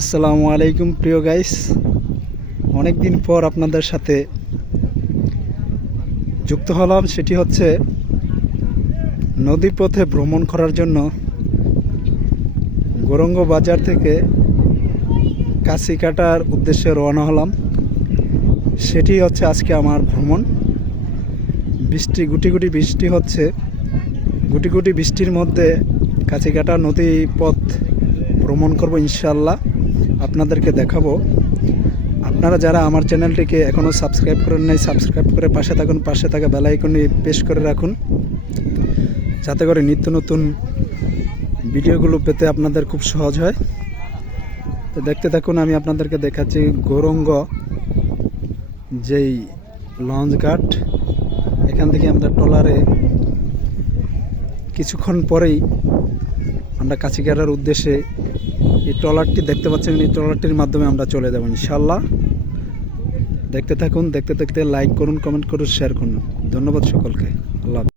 আসসালামু আলাইকুম, প্রিয় গাইস অনেক দিন পর আপনাদের সাথে যুক্ত হলাম। সেটি হচ্ছে নদীপথে ভ্রমণ করার জন্য গোরঙ্গ বাজার থেকে কাশিকাটার উদ্দেশ্যে রওনা হলাম। সেটি হচ্ছে আজকে আমার ভ্রমণ। বৃষ্টি, গুটি গুটি বৃষ্টি হচ্ছে। গুটি গুটি বৃষ্টির মধ্যে কাছিকাটা নদী পথ ভ্রমণ করব ইনশাল্লাহ আপনাদেরকে দেখাবো। আপনারা যারা আমার চ্যানেলটিকে এখনও সাবস্ক্রাইব করেন নাই, সাবস্ক্রাইব করে পাশে থাকুন, পাশে থাকা বেলাইকনে পেশ করে রাখুন। যাতে করে নিত্য নতুন ভিডিওগুলো পেতে আপনাদের খুব সহজ হয়। তো দেখতে থাকুন, আমি আপনাদেরকে দেখাচ্ছি গৌরঙ্গ যেই লঞ্চ ঘাট। এখান থেকে আমরা ট্রলারে কিছুক্ষণ পরেই আমরা কাছিকাটার উদ্দেশ্যে এই ট্রলারটি দেখতে পাচ্ছেন, এই ট্রলারটির মাধ্যমে আমরা চলে যাব ইনশাল্লাহ দেখতে থাকুন, দেখতে দেখতে লাইক করুন, কমেন্ট করুন, শেয়ার করুন। ধন্যবাদ সকলকে। আল্লাহ।